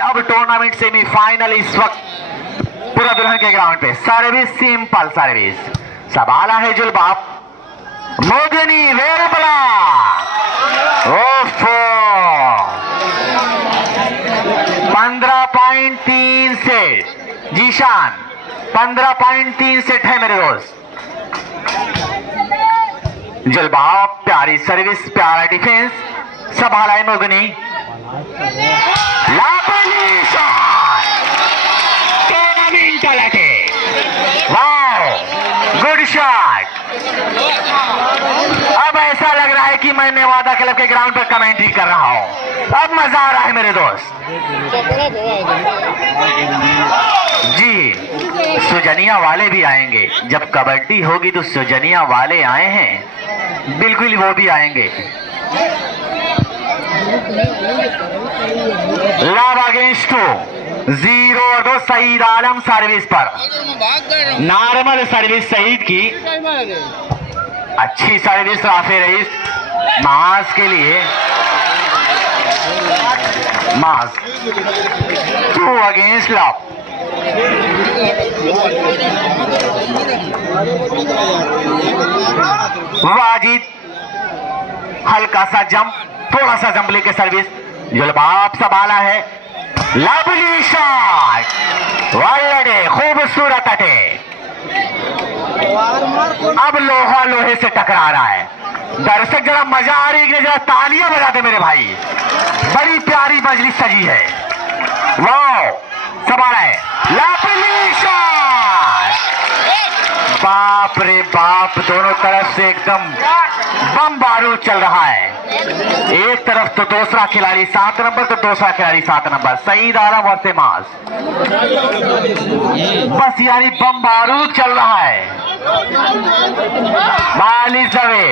अब tournament semifinal इस वक्त पूरा दुल्हन के ग्राउंड पे। सर्विस सिंपल सर्विस, सवाल है जुलबाब मोगनी वेरपला। ओफो 15.3 सेट जीशान, 15.3 सेट है मेरे दोस्त। जुलबाब प्यारी सर्विस, प्यारा डिफेंस, संभाला है मोगनी। लापली शॉट, टूर्नामेंट लटे, वाओ गुड शॉट। अब ऐसा लग रहा है कि मैं नेवादा क्लब के ग्राउंड पर कमेंट्री कर रहा हूं। अब मजा आ रहा है मेरे दोस्त। जी सुजनिया वाले भी आएंगे, जब कबड्डी होगी तो सुजनिया वाले आए हैं, बिल्कुल वो भी आएंगे। लव अगेंस्ट 0-2 सईद आलम सर्विस पर। नॉर्मल सर्विस सईद की, अच्छी सर्विस राफे रईस मास के लिए। मास 2 अगेंस्ट लव। वाजिद हल्का सा जंप, थोड़ा सा जंप लेके सर्विस। जुलबाब संभाला है, लवली शॉट, वाले खूबसूरत अटे। अब लोहा लोहे से टकरा रहा है। दर्शक जरा मजा आ रही है, जरा तालियां बजाते मेरे भाई। बड़ी प्यारी मजलिस सजी है। वाओ संभाला है, लवली शॉट। बाप रे बाप, दोनों तरफ से एकदम बम बारूद चल रहा है। एक तरफ तो दूसरा खिलाड़ी 7 नंबर, तो दूसरा खिलाड़ी 7 नंबर, सईद आलम और सेमास। बस यानी बम बारूद चल रहा है। माली जवे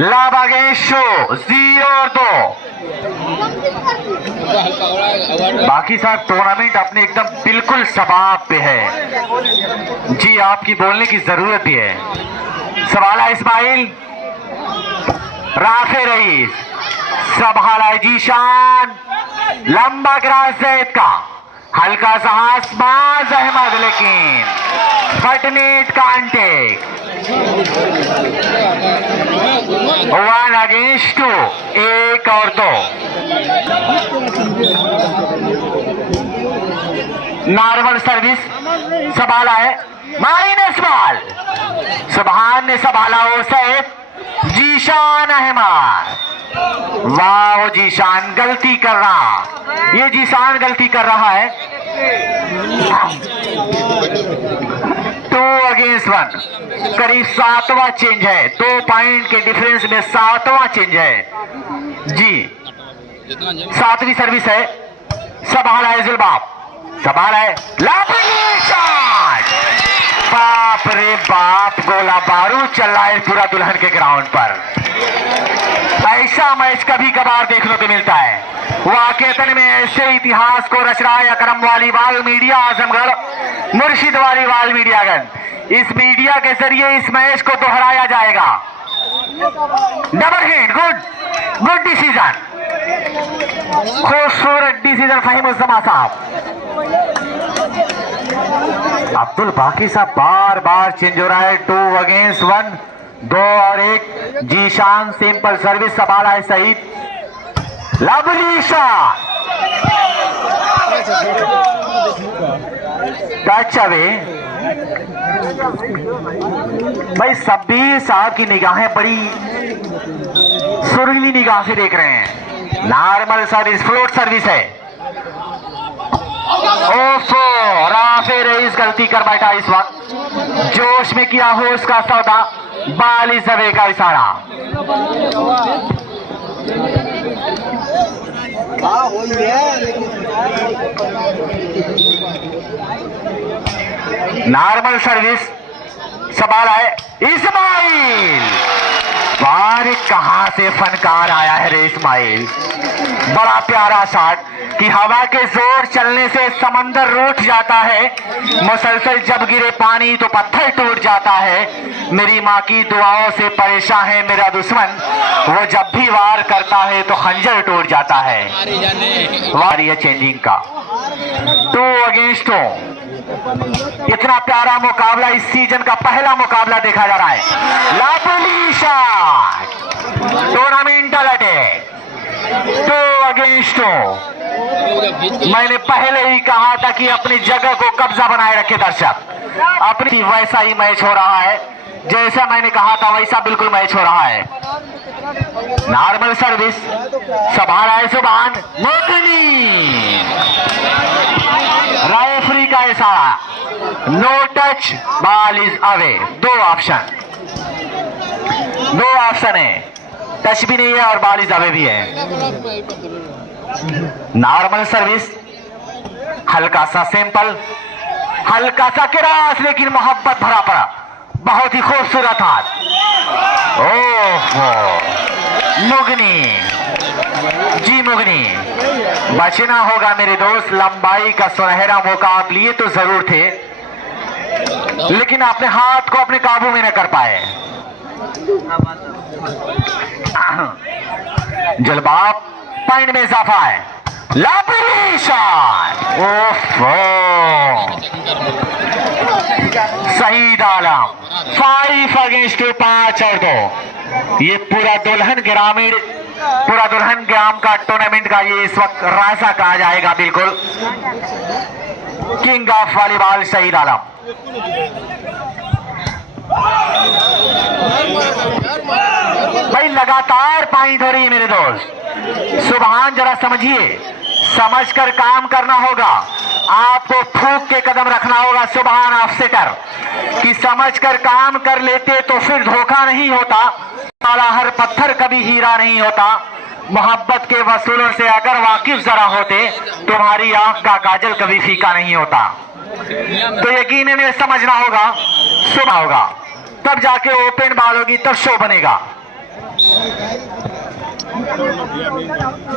लाबागेशो 0-2। बाकी साहब टूर्नामेंट अपने एकदम बिल्कुल सबाब पे है। जी आपकी बोलने की जरूरत भी है। सवाल है इस्माइल, राफे रईस, संभाला जीशान, लंबा ग्रास जैद का, हल्का सा आसमाज अहमद, लेकिन फटनेट कांटेक। 1 अगेंस्ट 2, 1 और 2। नॉर्मल सर्विस संभाला है, माइनस बॉल। सुभान ने संभाला हो सैद, जीशान अहमद। वाह जीशान गलती कर रहा, ये जीशान गलती कर रहा है। 2 अगेंस्ट 1, करीब 7वां चेंज है। 2 पॉइंट के डिफरेंस में 7वां चेंज है। जी 7वीं सर्विस है। संभाला है जुलबाब, संभाला है, लापली शॉट। बाप रे बाप, गोला बारूद चल रहा है पूरा दुल्हन के ग्राउंड पर। ऐसा मैच कभी कभार देखने को मिलता है। वाकईतन में ऐसे इतिहास को रच रहा है अकरम वालीवाल मीडिया आजमगढ़, मुर्शिद वालीवाल मीडियागंज। इस मीडिया के जरिए इस मैच को दोहराया जाएगा। डबल हिट, गुड डिसीजन, खूबसूरत डिसीजन फहीमुज़्ज़मा साहब। अब्दुल बाकी साहब बार बार चेंज हो रहा है। 2 अगेंस्ट 1, 2 और 1। जीशान सिंपल सर्विस, संभाला है Saeed, lovely shot, touch away. भाई शब्बीर साहब की निगाहें बड़ी सुरीली निगाह से देख रहे हैं। नॉर्मल सर्विस, फ्लोट सर्विस है। ओफो, राफे रईस गलती कर बैठा इस वक्त, जोश में किया हो उसका सौदा। बाली जवे का इशारा। नॉर्मल सर्विस संभाला है इस्माइल, बार कहां से फनकार आया है रे इस्माइल। बड़ा प्यारा शॉट कि हवा के जोर चलने से समंदर रूठ जाता है, मुसलसल जब गिरे पानी तो पत्थर टूट जाता है। मेरी माँ की दुआओं से परेशान है मेरा दुश्मन, वो जब भी वार करता है तो खंजर टूट जाता है। वार ये चेंजिंग का 2 अगेंस्ट 2। इतना प्यारा मुकाबला इस सीजन का पहला मुकाबला देखा जा रहा है। लाभली शॉट, टूर्नामेंटल अटैक 2 अगेंस्ट 2। मैंने पहले ही कहा था कि अपनी जगह को कब्जा बनाए रखे दर्शक। अपनी वैसा ही मैच हो रहा है, जैसा मैंने कहा था वैसा बिल्कुल मैच हो रहा है। नॉर्मल सर्विस संभाला है सुभान मोगनी, रेफरी का इशारा, no touch, ball is away. 2 option है, टच भी नहीं है और बॉल इज अवे भी है। नॉर्मल सर्विस, हल्का सा सिंपल, हल्का सा क्रॉस, लेकिन मोहब्बत भरा पड़ा, बहुत ही खूबसूरत हाथ। ओहो मुगनी जी, मुगनी बचना होगा मेरे दोस्त। लंबाई का सुनहरा मौका आप लिए तो जरूर थे, लेकिन अपने हाथ को अपने काबू में न कर पाए। जलबाब पॉइंट में इजाफा है। लाभली शॉट, ओफो शहीद आलम 5 अगेंस्ट 5 और 2। ये पूरा दुल्हन ग्राम का टूर्नामेंट का ये इस वक्त राजा कहा जाएगा। बिल्कुल किंग ऑफ वॉलीबॉल शहीद आलम। भाई लगातार पॉइंट हो रही है मेरे दोस्त। सुभान जरा समझिए, समझकर काम करना होगा, आपको फूंक के कदम रखना होगा। सुभान ऑफसेटर कि समझकर काम कर लेते तो फिर धोखा नहीं होता, हर पत्थर कभी हीरा नहीं होता। मोहब्बत के वसूलों से अगर वाकिफ जरा होते, तुम्हारी आंख का काजल कभी फीका नहीं होता। तो यकीनन समझना होगा, सुबह होगा तब जाके ओपन बॉल होगी, तब शो बनेगा।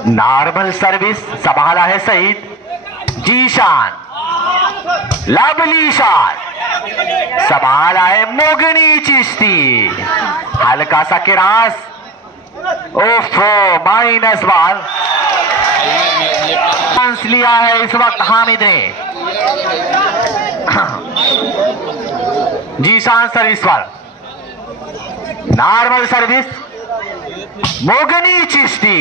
नॉर्मल सर्विस संभाला है सईद जीशान, लवली शॉट संभाला है मोगनी चिश्ती, हल्का सा क्रॉस, ओफो माइनस बॉल। चांस लिया है इस वक्त हामिद ने। जीशान सर्विस पर normal service, Mogni Chishti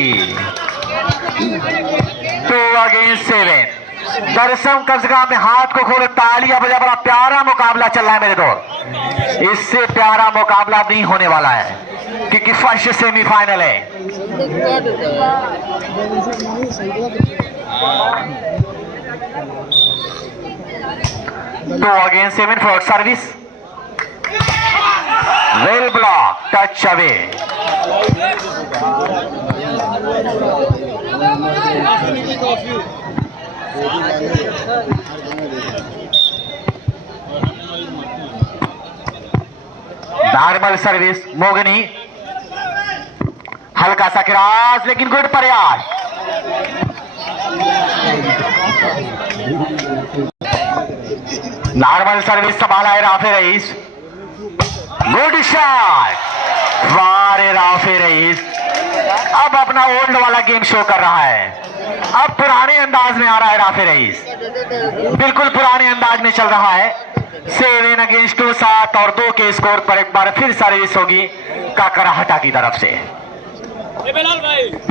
2 against 7। दर्शक कब्जा में हाथ को खोले, तालियां बजा, बड़ा प्यारा मुकाबला चल रहा है मेरे दोस्त। इससे प्यारा मुकाबला नहीं होने वाला है, क्योंकि फर्स्ट सेमीफाइनल है। तो against 7 for service, well block, touch away. Normal service मोगनी, हल्का सा क्रॉस, लेकिन गुड प्रयास। नॉर्मल सर्विस संभाला है राफे रईस, गुड शॉट, वारे राफे रईस अब अपना ओल्ड वाला गेम शो कर रहा है। अब पुराने अंदाज में आ रहा है राफे रईस, बिल्कुल पुराने अंदाज में चल रहा है। 7 अगेंस्ट 2, 7 और 2 के स्कोर पर एक बार फिर सर्विस होगी काकराहटा की तरफ से।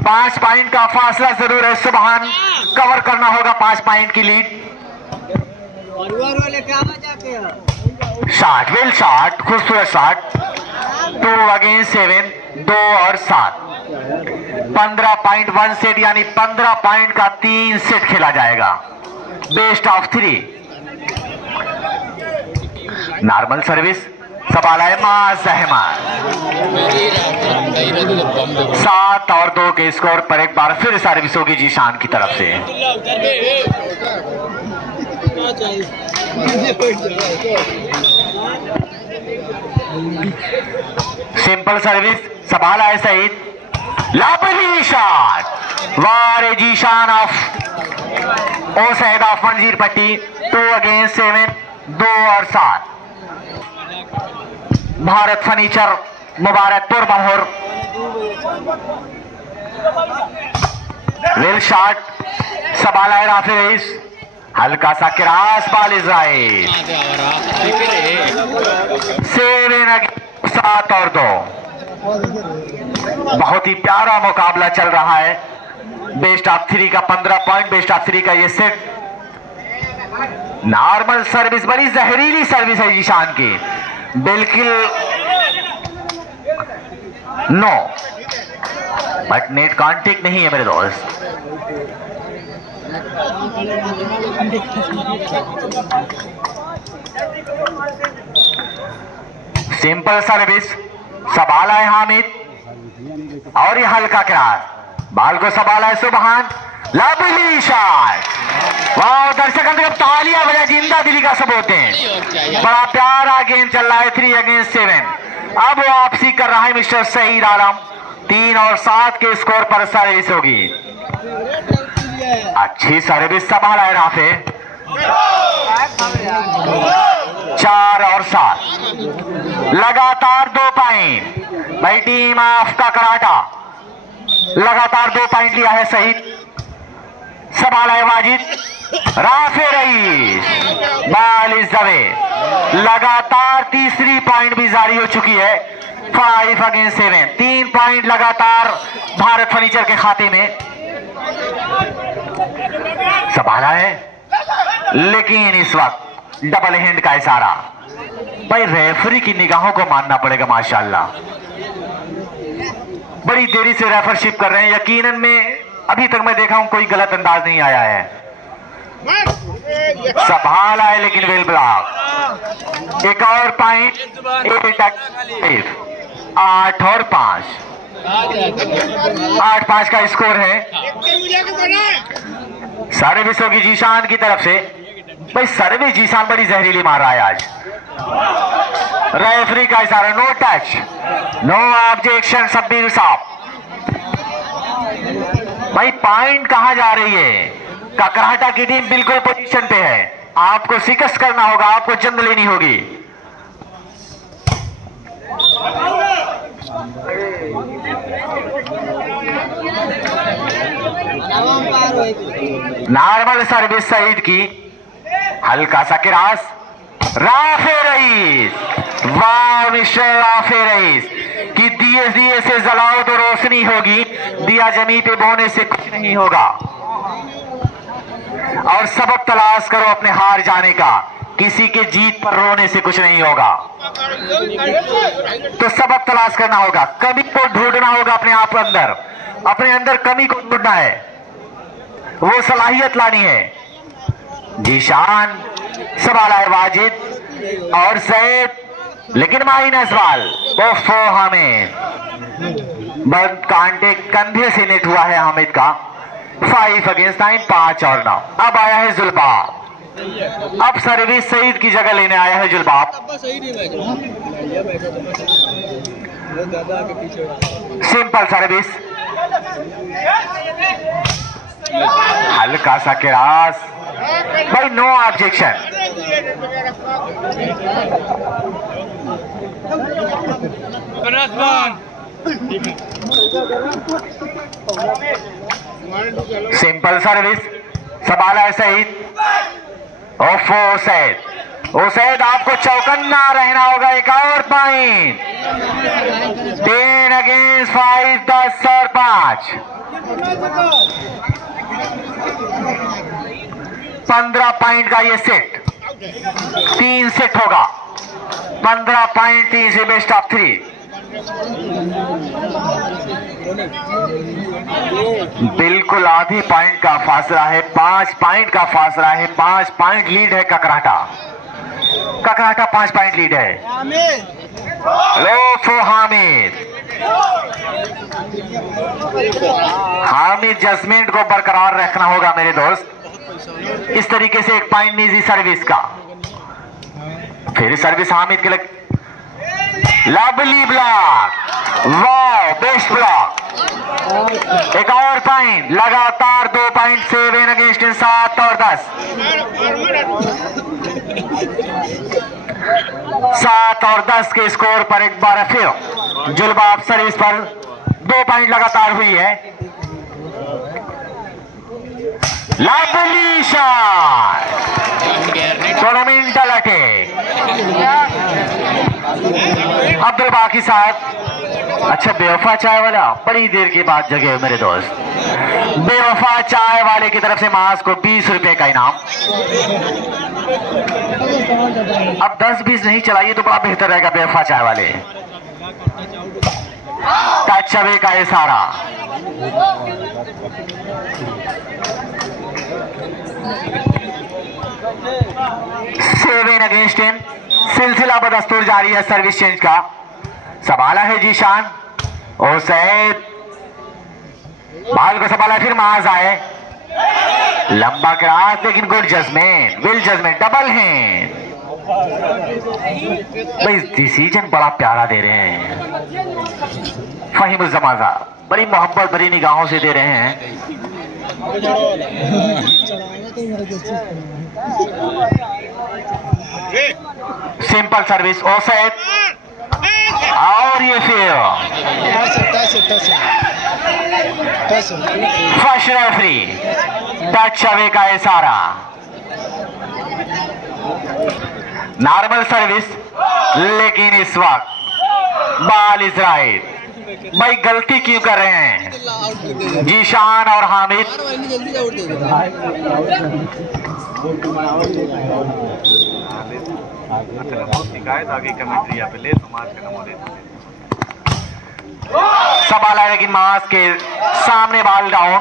5 पॉइंट का फासला जरूर है, सुभान कवर करना होगा 5 पॉइंट की लीड। शॉट, वेल शॉट, खूबसूरत शॉट। 2 अगेंस्ट 7, 2 और 7, 15 पॉइंट 1 सेट, यानी 15 पॉइंट का 3 सेट खेला जाएगा, बेस्ट ऑफ 3। नॉर्मल सर्विस संभाला है माज अहमद, 7 और 2 के स्कोर पर एक बार फिर सर्विस होगी जीशान की तरफ से। सिंपल सर्विस, संभाला है सईद, लवली शॉट, वारे जीशान ऑफ ओ सैद ऑफ मंजीर पट्टी। 2 अगेंस्ट 7, 2 और 7। भारत फर्नीचर मुबारकपुर बहर, वेल शॉट, संभाला है राफी रईस, हल्का सा क्रॉस बॉल इजराइल। 7 और 2। बहुत ही प्यारा मुकाबला चल रहा है। बेस्ट ऑफ 3 का 15 पॉइंट, बेस्ट ऑफ 3 का ये सेट। नॉर्मल सर्विस, बड़ी जहरीली सर्विस है जीशान की, बिल्कुल नो, बट नेट कॉन्टेक्ट नहीं है मेरे दोस्त। सिंपल सर्विस, संभाला है हामिद और ये हल्का क्रॉस, बाल को संभाला है सुबहान, लवली शॉट। वाह, दर्शक अंदर तालियां बजा, जिंदा दिली का सबूत है। बड़ा प्यारा गेम चल रहा है। 3 अगेंस्ट 7। अब वापसी कर रहा है मिस्टर सईद आलम। 3 और 7 के स्कोर पर सर्विस होगी। अच्छी सर्विस, संभाला है राफे। 4 और 7, लगातार 2 पॉइंट। भाई टीम ऑफ का कराटा लगातार 2 पॉइंट लिया है सईद, संभाला है वाजिद, राफे रईस, बाल इस दवे। लगातार तीसरी पॉइंट भी जारी हो चुकी है। 5 अगेंस्ट 7, 3 पॉइंट लगातार भारत फर्नीचर के खाते में। संभाला है, लेकिन इस वक्त डबल हैंड का इशारा। भाई रेफरी की निगाहों को मानना पड़ेगा, माशाल्लाह बड़ी देरी से रेफरशिप कर रहे हैं। यकीनन में अभी तक मैं देखा हूं कोई गलत अंदाज नहीं आया है। संभाला है लेकिन वेल ब्लॉक। एक और पॉइंट, 8 और 5, 8-5 का स्कोर है। सर्विस होगी जीशान की तरफ से। भाई सर्विस जीशान बड़ी जहरीली मार रहा है आज। रेफरी का इशारा, no touch, no objection. Shabbir sahab, भाई पॉइंट कहां जा रही है? ककराटा की टीम बिल्कुल पोजीशन पे है। आपको शिकस्त करना होगा, आपको जंग लेनी होगी। नॉर्मल सर्विस सईद की, हल्का सा क्रॉस, राफे रईस, वाह मिस्टर राफे रईस कि दिए से जलाओ तो रोशनी होगी, दिया जमी पे बोने से कुछ नहीं होगा। और सबक तलाश करो अपने हार जाने का, किसी के जीत पर रोने से कुछ नहीं होगा। तो सबक तलाश करना होगा, कमी को ढूंढना होगा अपने आप अंदर, अपने अंदर कमी को ढूंढना है, वो सलाहियत लानी है। जीशान, संभाला है वाजिद और सैद, लेकिन माइनस बॉल। ओफो, हामिद, बंद कांटे कंधे से नेट हुआ है हामिद का। 5 अगेंस्ट 9, 5 और 9। अब आया है जुल्बाब, अब सर्विस सईद की जगह लेने आया है जुल्बाब। सिंपल सर्विस, हल्का सा क्रॉस, भाई नो ऑब्जेक्शन। सिंपल सर्विस, संभाला है सईद। ओफो सैद, ओ सैद आपको चौकन्ना रहना होगा। एक और पॉइंट, 10 अगेंस्ट 5, 10 और 5, 15 पॉइंट का ये सेट। 3 सेट होगा, 15 पॉइंट, 3 से बेस्ट ऑफ 3। बिल्कुल आधी पॉइंट का फासला है, 5 पॉइंट का फासला है। 5 पॉइंट लीड है ककराटा, 5 पॉइंट लीड है। लोफो हामिद, जजमेंट को बरकरार रखना होगा मेरे दोस्त। इस तरीके से 1 पॉइंट निजी सर्विस का। फिर सर्विस हामिद के लग, लवली ब्लॉक, वाह बेस्ट ब्लॉक। एक और पॉइंट, लगातार 2 पॉइंट 7 अगेंस्ट 7 और 10। 7 और 10 के स्कोर पर एक बार फिर जुलबाब सर्विस पर 2 पॉइंट लगातार हुई है। लवली शॉट, टूर्नामेंटल अटैक। अब्दुल बाकी साहब, अच्छा बेवफा चाय वाला बड़ी देर के बाद जगे मेरे दोस्त। बेवफा चाय वाले की तरफ से मास को 20 रुपए का इनाम। अब 10-20 नहीं चलाइए तो बड़ा बेहतर रहेगा बेवफा चाय वाले। टचअवे का इशारा, सेवन अगेंस्ट 10, सिलसिला बदस्तूर जारी है सर्विस चेंज का। संभाला है जीशान और सैद, बाल को संभाला, फिर माज आए, लंबा क्रॉस लेकिन good judgement, well judgement, double hand. भाई डिसीजन बड़ा प्यारा दे रहे हैं फहीमुज़्ज़मान साहब, बड़ी मोहब्बत भरी निगाहों से दे रहे हैं। सिंपल सर्विस ऑफसाइड, और ये फिर फर्स्ट रेफरी, टच अवे का इशारा। नॉर्मल सर्विस, लेकिन इस वक्त बॉल इज राइट। भाई गलती क्यों कर रहे हैं जीशान और हामिद? संभाला है लेकिन मास के सामने बॉल डाउन।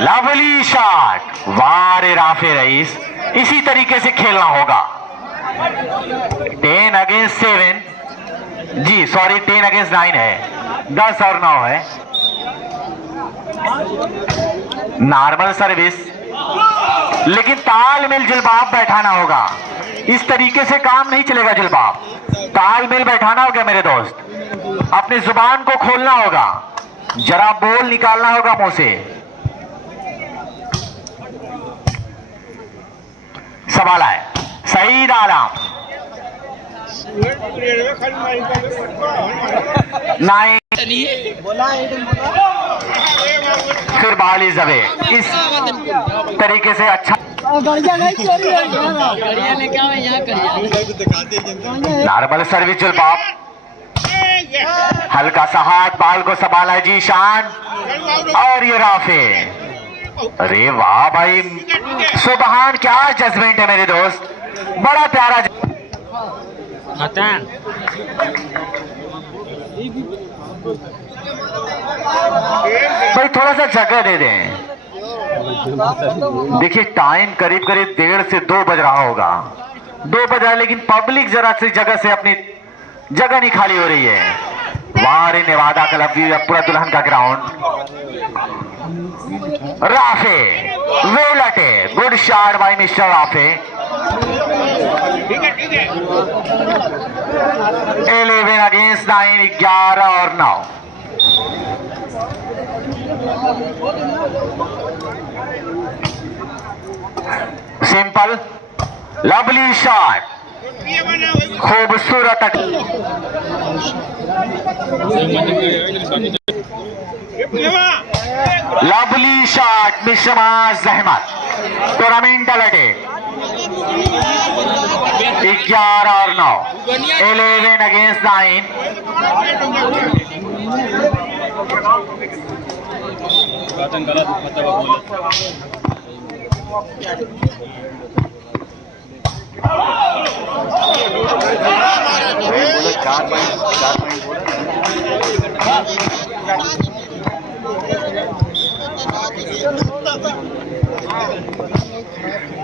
लवली शॉट, वारे राफे रईस, इसी तरीके से खेलना होगा। 10 अगेंस्ट 7, जी सॉरी 10 अगेंस्ट 9 है, 10 और 9 है। नॉर्मल सर्विस, लेकिन तालमेल जुलबाब बैठाना होगा। इस तरीके से काम नहीं चलेगा जुलबाब, तालमेल बैठाना होगा मेरे दोस्त। अपनी जुबान को खोलना होगा, जरा बोल निकालना होगा मुंह से। सवाल है सईद आलम, 9, फिर बॉल इज अवे। इस तरीके से अच्छा नॉर्मल सर्विस जुलबाब, हल्का सा हाथ, बॉल को संभाला जीशान और ये राफे। अरे वाह भाई, सुबहान, क्या जजमेंट है मेरे दोस्त, बड़ा प्यारा। भाई थोड़ा सा जगह दे दें। देखिए टाइम करीब करीब 1:30 से 2 बज रहा होगा, 2 बज रहा है, लेकिन पब्लिक जरा सी जगह से अपनी जगह नहीं खाली हो रही है। वारे नेवादा क्लब व्यू, पूरा दुल्हन का ग्राउंड। राफे वेलटे, गुड शॉट बाय मिस्टर राफे। 11 अगेंस्ट 9, 11 और 9। सिंपल लवली शॉट, खूबसूरत। लवली शॉट मिशमाज अहमद, टूर्नामेंटल अटैक। 11 और 9, 11 अगेंस्ट 9।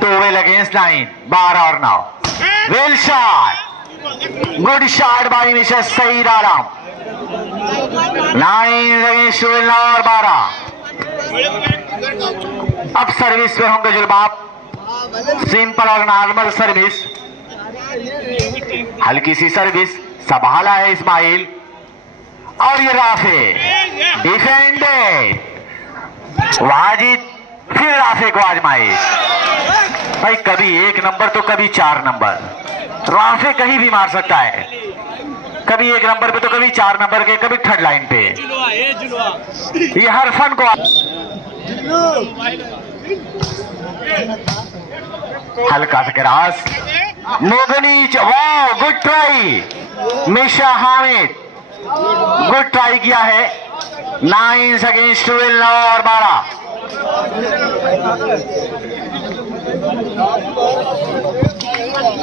टूवेल अगेंस्ट 9, 12 और 9। Well shot, good shot by mister Saeed Alam. 9 against 12 और 12। अब सर्विस पे होंगे जुलबाब, सिंपल और नॉर्मल सर्विस, हल्की सी सर्विस, संभाला है इस्माइल और ये राफे डिफेंडेड, वाजिद फिर राफे को आजमाइश। भाई कभी 1 नंबर तो कभी 4 नंबर, राफे कहीं भी मार सकता है, कभी 1 नंबर पे तो कभी 4 नंबर के, कभी थर्ड लाइन पे। ये हर फन को हल्का सा क्रॉस, मोगनीच, वाह गुड ट्राई मिशा हामिद, गुड ट्राई किया है। 9 अगेंस्ट 12 और 12।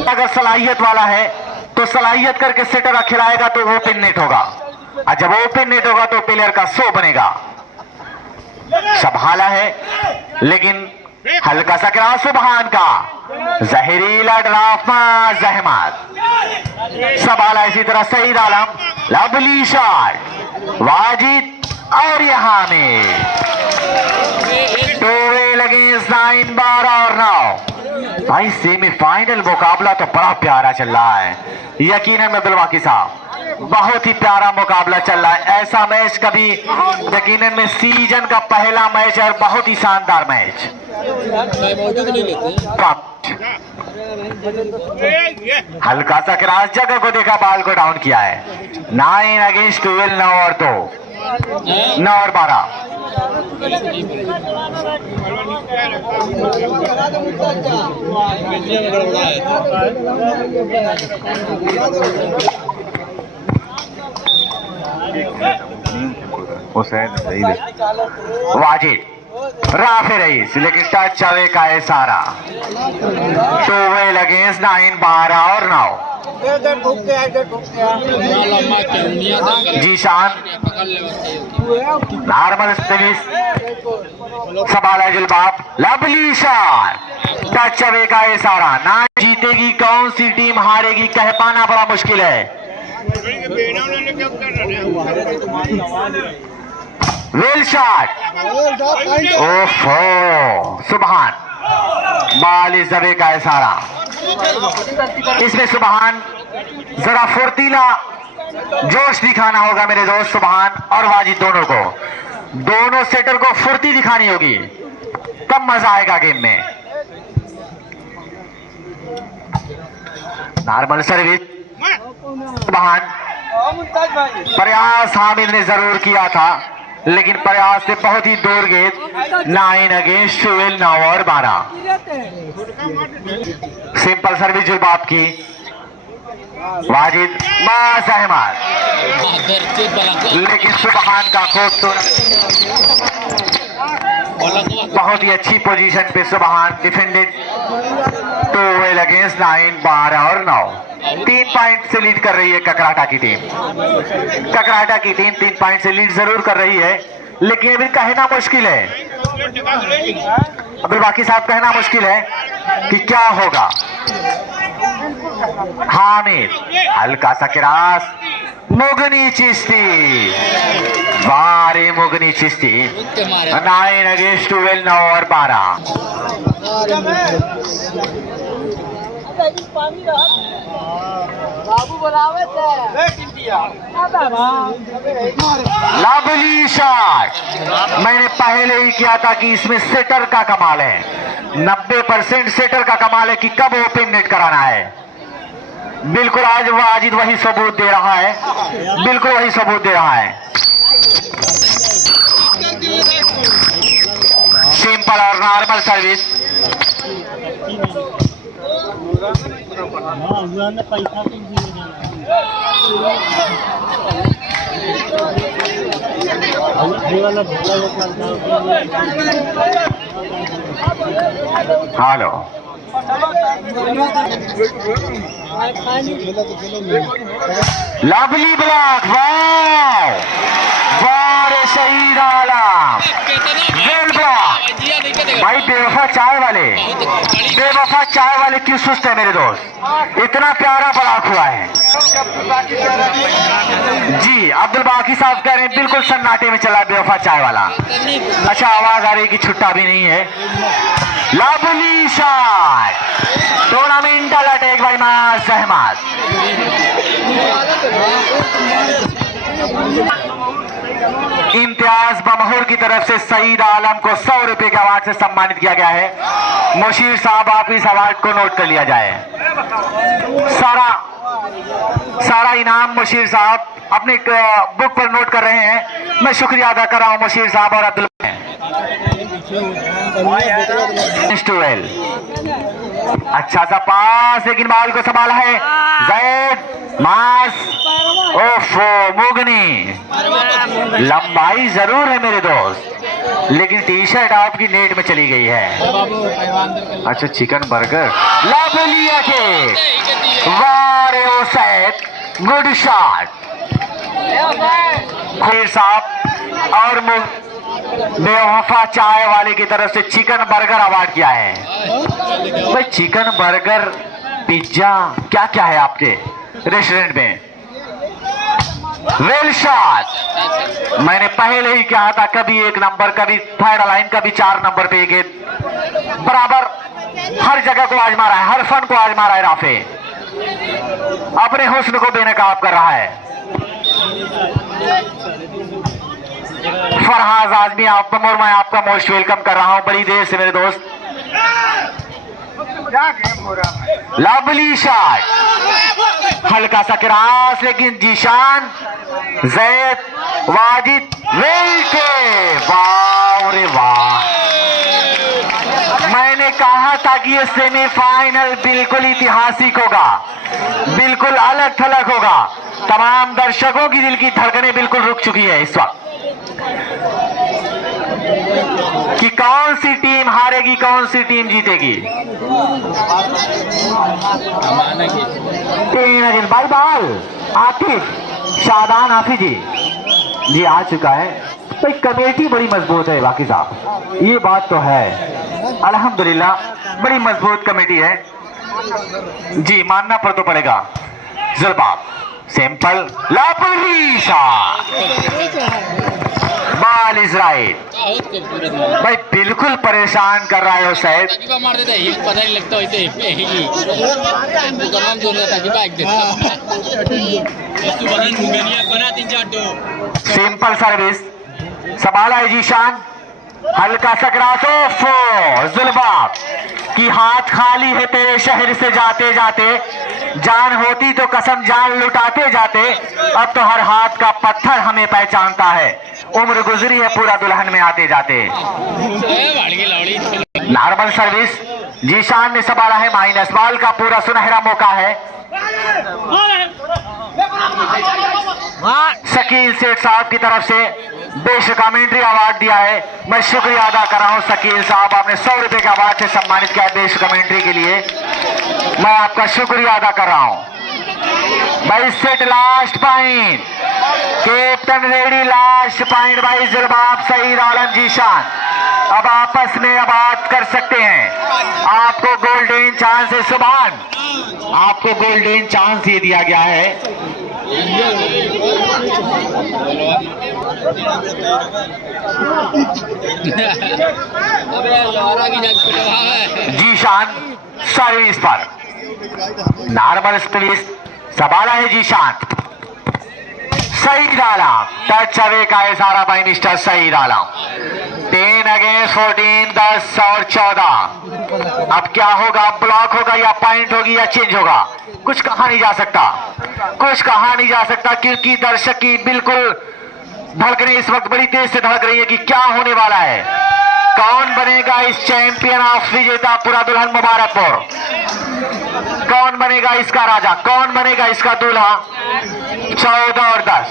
अगर सलाहियत वाला है तो सलाहियत करके सेटर खिलाएगा तो वो ओपन नेट होगा, और जब ओपन नेट होगा तो प्लेयर का 100 बनेगा। संभाला है लेकिन हल्का सा क्रॉस सुबहान का, जहरीला ड्राफ्ट जहमत, संभाला इसी तरह सईद आलम, लवली शॉट, वाजिद और यहाँ में 2 लगे 9 12 और 9। भाई सेमीफाइनल मुकाबला तो बड़ा प्यारा चल रहा है, यकीनन अब्दुल वाकी साहब बहुत ही प्यारा मुकाबला चल रहा है। ऐसा मैच कभी यकीनन में सीजन का पहला मैच और बहुत ही शानदार मैच। हल्का सा क्रॉस, जगह को देखा, बाल को डाउन किया है। 9 अगेंस्ट 12, 9 और 2, 9 और 12। वाजिद राफे रईस, लेकिन टच चले का है सारा। 12 अगेंस्ट 9 12 और 9। जीशान नॉर्मल सर्विस, संभाला जुलबाब, लवली शॉट, टच अवे का है सारा। ना जीतेगी कौन सी टीम, हारेगी कह पाना बड़ा मुश्किल है। वेल शॉट, ओफो सुबहान, बाल इस दबे का है सारा। इसमें सुबहान जरा फुर्तीला जोश दिखाना होगा मेरे दोस्त, सुबहान और वाजिद दोनों को, दोनों सेटर को फुर्ती दिखानी होगी, तब मजा आएगा गेम में। नॉर्मल सर्विस, सुबहान, प्रयास हामिद ने जरूर किया था लेकिन प्रयास से बहुत ही दूर गेंद। 9 अगेंस्ट 12, 9 और 12। सिंपल सर्विस जुलबाब की, वाजिद मास अहमद, लेकिन सुबहान का खूबसूरत, बहुत ही अच्छी पोजीशन पे सुबहान डिफेंडेड। 12 अगेंस्ट 9 12 और 9। 3 पॉइंट से लीड कर रही है ककराटा की टीम। ककराटा की टीम 3 पॉइंट से लीड जरूर कर रही है, लेकिन अभी कहना मुश्किल है, अब्दुल बाकी साहब कहना मुश्किल है कि क्या होगा। हामिद, हल्का सा क्रॉस, मुगनी चिश्ती, बारे मुगनी चिश्ती। 9 अगेंस्ट 12, 9 और 12। लवली शॉट, मैंने पहले ही किया था कि इसमें सेटर का कमाल है, 90% सेटर का कमाल है कि कब ओपन नेट कराना है। बिल्कुल आज वाजिद वही सबूत दे रहा है, बिल्कुल वही सबूत दे रहा है। सिंपल और normal service, hello, lovely block, वाह वाह, शहीद आलम, वेल ब्लॉक, भाई बेवफा चाय वाले क्यों सुस्त है मेरे दोस्त? इतना प्यारा पराख हुआ है जी। अब्दुल बाकी साहब कह रहे हैं बिल्कुल सन्नाटे में चला बेवफा चाय वाला। अच्छा आवाज आ रही कि छुट्टा भी नहीं है। लवली शॉट, टूर्नामेंटल अटैक बाय मास अहमद। इम्तियाज बमहूर की तरफ से सईद आलम को 100 रुपए के अवार्ड से सम्मानित किया गया है। मुशीर साहब आप इस अवार्ड को नोट कर लिया जाए। सारा इनाम मुशीर साहब अपने बुक पर नोट कर रहे हैं। मैं शुक्रिया अदा कर रहा हूं मुशीर साहब और अब्दुल। अच्छा सा पास, लेकिन बॉल को संभाला है जैद मास। ओफो मुगनी, लंबाई जरूर है मेरे दोस्त, लेकिन टी शर्ट आपकी नेट में चली गई है। अच्छा चिकन बर्गर, लवली के वारे ओ सैद, गुड शॉट। खीर साहब और बेवफा चाय वाले की तरफ से चिकन बर्गर अवार्ड किया है। भाई चिकन बर्गर पिज्जा क्या क्या है आपके रेस्टोरेंट में? वेल शॉट, मैंने पहले ही कहा था कभी 1 नंबर, कभी थर्ड लाइन, कभी 4 नंबर पे गेंद बराबर हर जगह को आजमा रहा है, हर फन को आजमा रहा है। राफे अपने हुस्न को बेनकाब कर रहा है। फरहाज आजमी आप और मैं आपका मोस्ट वेलकम कर रहा हूं बड़ी देर से मेरे दोस्त। लवली शॉट, हल्का सा क्रॉस, लेकिन जीशान जैद वाजिद वेल्टे, वाह रे वाह। मैंने कहा था कि ये सेमीफाइनल बिल्कुल ऐतिहासिक होगा, बिल्कुल अलग थलग होगा। तमाम दर्शकों की दिल की धड़कनें बिल्कुल रुक चुकी है इस वक्त कि कौन सी टीम हारेगी, कौन सी टीम जीतेगी। बाई बॉल आतिफ शादान हाफिजी जी आ चुका है। तो कमेटी बड़ी मजबूत है बाकी साहब, ये बात तो है अल्हम्दुलिल्लाह, बड़ी मजबूत कमेटी है जी, मानना पर तो पड़ेगा। जुल्बाब simple, lovely shot, ball is right. भाई बिल्कुल परेशान कर रहा है वो शायद। पता नहीं लगता सिंपल सर्विस, संभाला है जीशान, हल्का सकरातो जुल्बाब की हाथ खाली है तेरे शहर से जाते जाते, जान होती तो कसम जान लुटाते जाते, अब तो हर हाथ का पत्थर हमें पहचानता है, उम्र गुजरी है पूरा दुल्हन में आते जाते। नॉर्मल सर्विस, जीशान ने संभाला है, माइनस बॉल का पूरा सुनहरा मौका है। शकील सेठ साहब की तरफ से बेस्ट कमेंट्री अवार्ड दिया है, मैं शुक्रिया अदा कर रहा हूं शकील साहब, आपने 100 रुपए के अवार्ड से सम्मानित किया है बेस्ट कमेंट्री के लिए, मैं आपका शुक्रिया अदा कर रहा हूं। भाई set last point, captain ready, last point भाई जुल्बाब सईद आलम जीशान, अब आपस में अब बात कर सकते हैं। आपको गोल्डन चांस है सुभान, आपको गोल्डन चांस ये दिया गया है। जीशान सर्विस पर नॉर्मल स्प्लिस, संभाला है जीशान, सईद आलम टच अवे का इशारा by mister Saeed Alam. 10 against 14, 10 और 14। अब क्या होगा, ब्लॉक होगा या पॉइंट होगी या चेंज होगा, कुछ कहा नहीं जा सकता, कुछ कहा नहीं जा सकता, क्योंकि दर्शक की बिल्कुल धड़कनें इस वक्त बड़ी तेज से धड़क रही है कि क्या होने वाला है, कौन बनेगा इस चैंपियन ऑफ विजेता पूरा दुल्हन मुबारकपुर, कौन बनेगा इसका राजा, कौन बनेगा इसका दूल्हा। 14 और 10।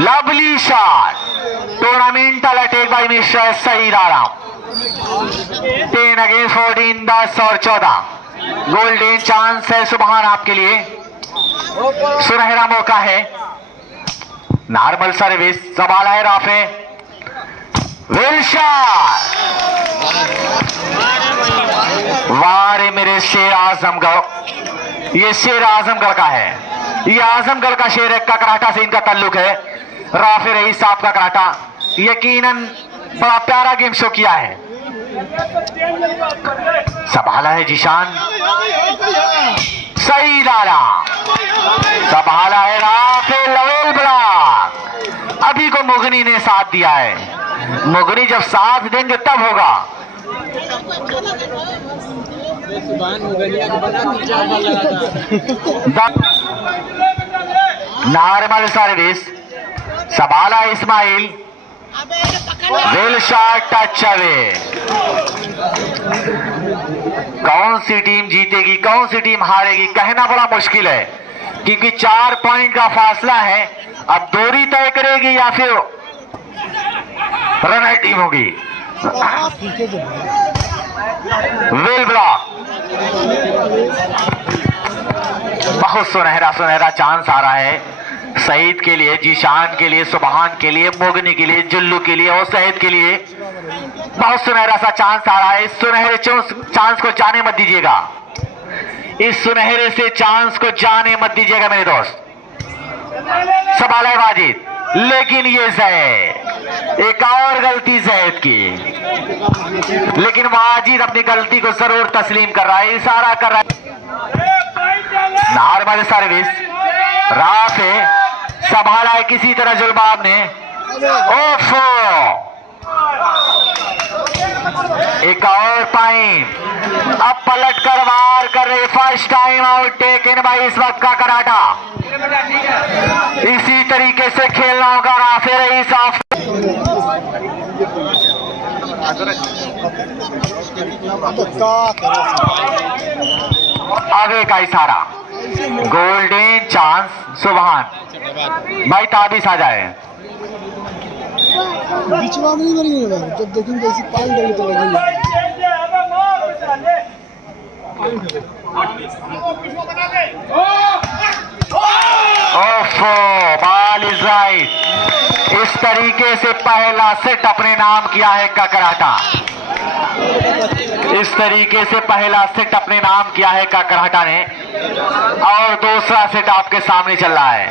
लवली शॉट, टूर्नामेंटल attack by mister Saeed Alam. 10 against 14, 10 और 14। गोल्डन चांस है सुभान आपके लिए, सुनहरा मौका है। नॉर्मल सर्विस, सवाल है राफे, वेल शॉट, वारे मेरे शेर आजमगढ़, ये शेर आजमगढ़ का है, ये आजमगढ़ का शेर है, ककराटा से इनका ताल्लुक है। राफे रईस साहब का कराटा यकीनन बड़ा प्यारा गेम शो किया है। संभाला है जीशान, सही डाला, संभाला है राफे, लेवल ब्लॉक। अभी को मुगनी ने साथ दिया है, मुगनी जब साथ देंगे तब होगा। नॉर्मल सर्विस, संभाला Ismail, well shot, touch away. कौन सी टीम जीतेगी, कौन सी टीम हारेगी, कहना बड़ा मुश्किल है, क्योंकि 4 पॉइंट का फासला है। अब दूरी तय करेगी या फिर रनर टीम होगी। वेल ब्लॉक, बहुत सुनहरा सुनहरा चांस आ रहा है सईद के लिए, जीशान के लिए, सुबहान के लिए, मोगनी के लिए, जुल्लू के लिए और सईद के लिए। बहुत सुनहरा सा चांस आ रहा है। इस सुनहरे चांस को जाने मत दीजिएगा, इस सुनहरे से चांस को जाने मत दीजिएगा मेरे दोस्त। सवाल है वाजिद, लेकिन ये जैद, एक और गलती जैद की, लेकिन वाजिद अपनी गलती को जरूर तस्लीम कर रहा है, इशारा कर रहा है। नॉर्मल सर्विस, राफे, संभाला है किसी तरह जुलबाब ने, ओफो, एक और पॉइंट। अब पलट कर वार कर रहे, first time out taken by इस वक्त का कराटा। इसी तरीके से खेलना होगा राफे रईस ऑफ। आगे का इशारा, गोल्डन चांस सुभान भाई, ताबीज आ जाए। बिचवा नहीं करेंगे जब देखेंगे ऐसी पाल डली तो लगेगी। ओफो, बॉल इज राइट। इस तरीके से पहला सेट अपने नाम किया है ककराटा, इस तरीके से पहला सेट अपने नाम किया है ककराटा ने, और दूसरा सेट आपके सामने चल रहा है।